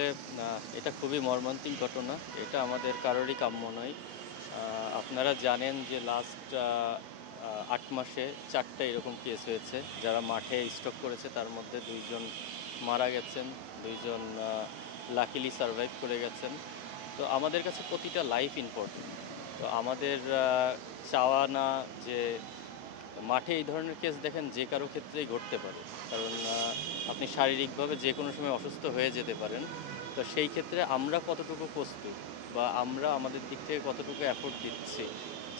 আসলে এটা খুবই মর্মান্তিক ঘটনা। এটা আমাদের কারোরই কাম্য নয়। আপনারা জানেন যে লাস্ট ৮ মাসে ৪ টা এরকম কেস হয়েছে। যারা মাঠে স্ট্রোক করেছে তার মধ্যে ২ জন মারা গেছেন, ২ জন লাকিলি সারভাইভ করে গেছেন। তো আমাদের কাছে প্রতিটা লাইফ ইম্পর্টেন্ট। তো আমাদের চাওয়া না যে মাঠে এই ধরনের কেস দেখেন যে কারো ক্ষেত্রেই ঘটতে পারে। কারণ আপনি শারীরিকভাবে যে কোনো সময় অসুস্থ হয়ে যেতে পারেন। তো সেই ক্ষেত্রে আমরা কতটুকু প্রস্তুত বা আমরা আমাদের দিক থেকে কতটুকু এফোর্ট দিচ্ছি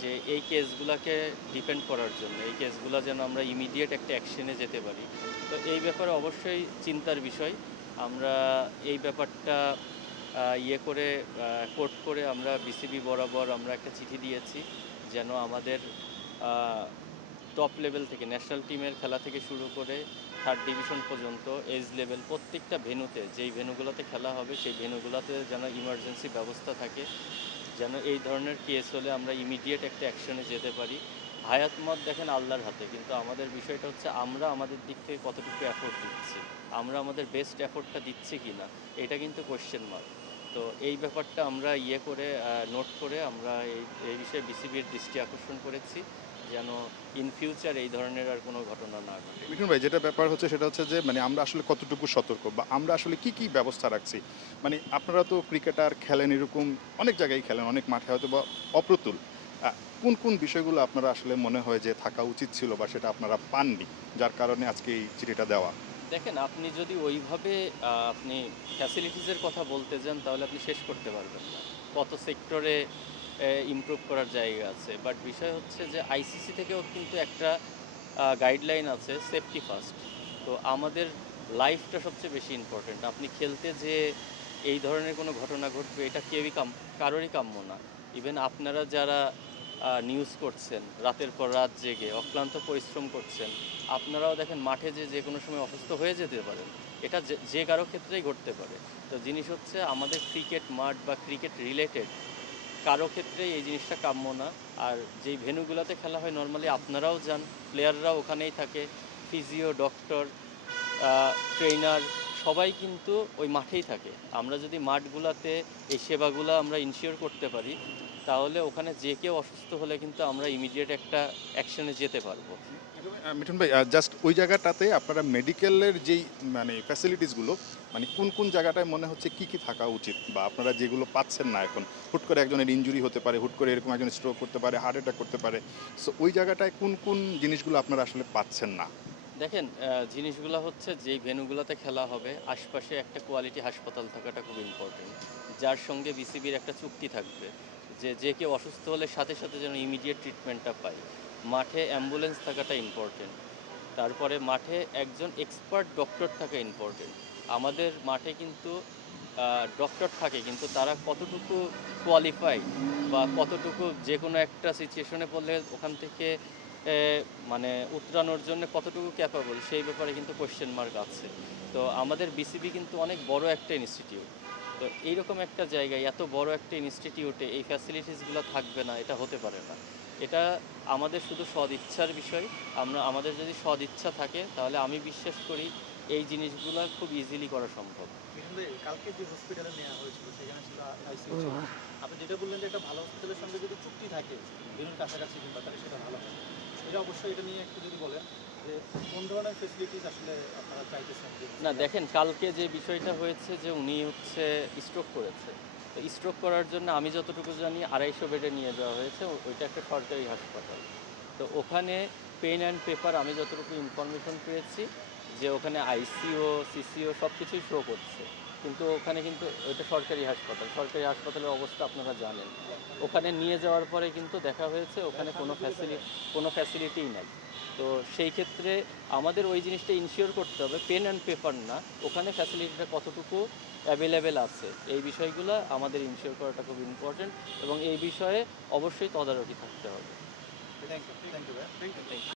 যে এই কেসগুলাকে ডিপেন্ড করার জন্য, এই কেসগুলা যেন আমরা ইমিডিয়েট একটা অ্যাকশনে যেতে পারি। তো এই ব্যাপারে অবশ্যই চিন্তার বিষয়। আমরা এই ব্যাপারটা ইয়ে করে কোর্ট করে আমরা বিসিবি বরাবর আমরা একটা চিঠি দিয়েছি যেন আমাদের টপ লেভেল থেকে ন্যাশনাল টিমের খেলা থেকে শুরু করে থার্ড ডিভিশন পর্যন্ত এজ লেভেল প্রত্যেকটা ভেন্যুতে যেই ভেন্যুগুলোতে খেলা হবে সেই ভেন্যুগুলোতে যেন ইমার্জেন্সি ব্যবস্থা থাকে, যেন এই ধরনের কেস হলে আমরা ইমিডিয়েট একটা অ্যাকশনে যেতে পারি। হায়াত মত দেখেন আল্লাহর হাতে, কিন্তু আমাদের বিষয়টা হচ্ছে আমরা আমাদের দিক থেকে কতটুকু এফোর্ট দিচ্ছি, আমরা আমাদের বেস্ট এফোর্টটা দিচ্ছি কি না, এটা কিন্তু কোয়েশ্চেন মার্ক। তো এই ব্যাপারটা আমরা ইয়ে করে নোট করে আমরা এই বিষয়ে বিসিবির দৃষ্টি আকর্ষণ করেছি যেন ইন ফিউচার এই ধরনের আর কোনো ঘটনা না ঘটে। মিঠুন ভাই, যেটা ব্যাপার হচ্ছে সেটা হচ্ছে যে মানে আমরা আসলে কতটুকু সতর্ক বা আমরা আসলে কি কি ব্যবস্থা রাখছি। মানে আপনারা তো ক্রিকেটার খেলেন, এরকম অনেক জায়গায় খেলেন, অনেক মাঠে হয়তো বা অপ্রতুল। কোন কোন বিষয়গুলো আপনারা আসলে মনে হয় যে থাকা উচিত ছিল বা সেটা আপনারা পাননি, যার কারণে আজকে এই চিঠিটা দেওয়া? দেখেন, আপনি যদি ওইভাবে আপনি ফ্যাসিলিটিসের কথা বলতে যান তাহলে আপনি শেষ করতে পারবেন না। কত সেক্টরে ইমপ্রুভ করার জায়গা আছে। বাট বিষয় হচ্ছে যে আইসিসি থেকেও কিন্তু একটা গাইডলাইন আছে সেফটি ফার্স্ট। তো আমাদের লাইফটা সবচেয়ে বেশি ইম্পর্ট্যান্ট। আপনি খেলতে যেয়ে এই ধরনের কোনো ঘটনা ঘটবে এটা কেউই কারোরই কাম্য না। ইভেন আপনারা যারা নিউজ করছেন, রাতের পর রাত জেগে অক্লান্ত পরিশ্রম করছেন, আপনারাও দেখেন মাঠে যে কোনো সময় অসুস্থ হয়ে যেতে পারেন। এটা যে কারো ক্ষেত্রেই ঘটতে পারে। তো জিনিস হচ্ছে আমাদের ক্রিকেট মাঠ বা ক্রিকেট রিলেটেড কারো ক্ষেত্রেই এই জিনিসটা কাম্য না। আর যেই ভেন্যুগুলোতে খেলা হয় নরমালি আপনারাও যান, প্লেয়াররাও ওখানেই থাকে, ফিজিও, ডক্টর, ট্রেইনার সবাই কিন্তু ওই মাঠেই থাকে। আমরা যদি মাঠগুলাতে এই সেবাগুলো আমরা ইনশিওর করতে পারি তাহলে ওখানে যে কেউ অসুস্থ হলে কিন্তু আমরা ইমিডিয়েট একটা অ্যাকশনে যেতে পারবো। মিঠুন ভাই, জাস্ট ওই জায়গাটাতে আপনারা মেডিকেলের যেই মানে ফ্যাসিলিটিসগুলো, মানে কোন কোন জায়গাটায় মনে হচ্ছে কি কি থাকা উচিত বা আপনারা যেগুলো পাচ্ছেন না এখন, হুট করে একজনের ইনজুরি হতে পারে, হুট করে এরকম একজন স্ট্রোক করতে পারে, হার্ট অ্যাটাক করতে পারে। সো ওই জায়গাটায় কোন কোন জিনিসগুলো আপনারা আসলে পাচ্ছেন না? দেখেন, জিনিসগুলো হচ্ছে যেই ভেন্যুগুলোতে খেলা হবে আশপাশে একটা কোয়ালিটি হাসপাতাল থাকাটা খুব ইম্পর্টেন্ট, যার সঙ্গে বিসিবির একটা চুক্তি থাকবে যে যে কেউ অসুস্থ হলে সাথে সাথে যেন ইমিডিয়েট ট্রিটমেন্টটা পায়। মাঠে অ্যাম্বুলেন্স থাকাটা ইম্পর্টেন্ট। তারপরে মাঠে একজন এক্সপার্ট ডক্টর থাকা ইম্পর্টেন্ট। আমাদের মাঠে কিন্তু ডক্টর থাকে, কিন্তু তারা কতটুকু কোয়ালিফাইড বা কতটুকু যে কোনো একটা সিচুয়েশনে পড়লে ওখান থেকে এ মানে উতরানোর জন্য কতটুকু ক্যাপাবল সেই ব্যাপারে কিন্তু কোয়েশ্চেন মার্ক আছে। তো আমাদের বিসিবি কিন্তু অনেক বড় একটা ইনস্টিটিউট। তো এইরকম একটা জায়গায় এত বড় একটা ইনস্টিটিউটে এই ফ্যাসিলিটিসগুলো থাকবে না, এটা হতে পারে না। এটা আমাদের শুধু সদিচ্ছার বিষয়। আমাদের যদি সদিচ্ছা থাকে তাহলে আমি বিশ্বাস করি এই জিনিসগুলো খুব ইজিলি করা সম্ভব। মিঠুন ভাই, কালকে যে হসপিটালে নেওয়া হয়েছিল সেখানে ছিল আইসিইউ ছিল। আপনি যেটা বললেন যে একটা ভালো হসপিটালের সঙ্গে যদি চুক্তি থাকে ভেন্যুর কাছাকাছি কিংবা তাহলে সেটা ভালো হয়। এটা অবশ্যই এটা নিয়ে একটু যদি বলেন যে কোন ধরনের ফেসিলিটিস আসলে আপনারা চাইতেছেন যে না হসপিটালে? দেখেন, কালকে যে বিষয়টা হয়েছে যে উনি হচ্ছে স্ট্রোক করেছে। তো স্ট্রোক করার জন্য আমি যতটুকু জানি ২৫০ বেডে নিয়ে যাওয়া হয়েছে। ওইটা একটা সরকারি হাসপাতাল। তো ওখানে পেন অ্যান্ড পেপার আমি যতটুকু ইনফরমেশন পেয়েছি যে ওখানে আইসিইউ, সিসিইউ সব কিছুই শো করছে। কিন্তু ওখানে কিন্তু ওইটা সরকারি হাসপাতাল। সরকারি হাসপাতালের অবস্থা আপনারা জানেন। ওখানে নিয়ে যাওয়ার পরে কিন্তু দেখা হয়েছে ওখানে কোনো ফ্যাসিলিটিই নাই। তো সেই ক্ষেত্রে আমাদের ওই জিনিসটা ইনশিওর করতে হবে, পেন অ্যান্ড পেপার না, ওখানে ফ্যাসিলিটিটা কতটুকু অ্যাভেলেবেল আছে এই বিষয়গুলো আমাদের ইনশিওর করাটা খুব ইম্পর্টেন্ট এবং এই বিষয়ে অবশ্যই তদারকি থাকতে হবে। থ্যাংক ইউ ভাই। Thank you.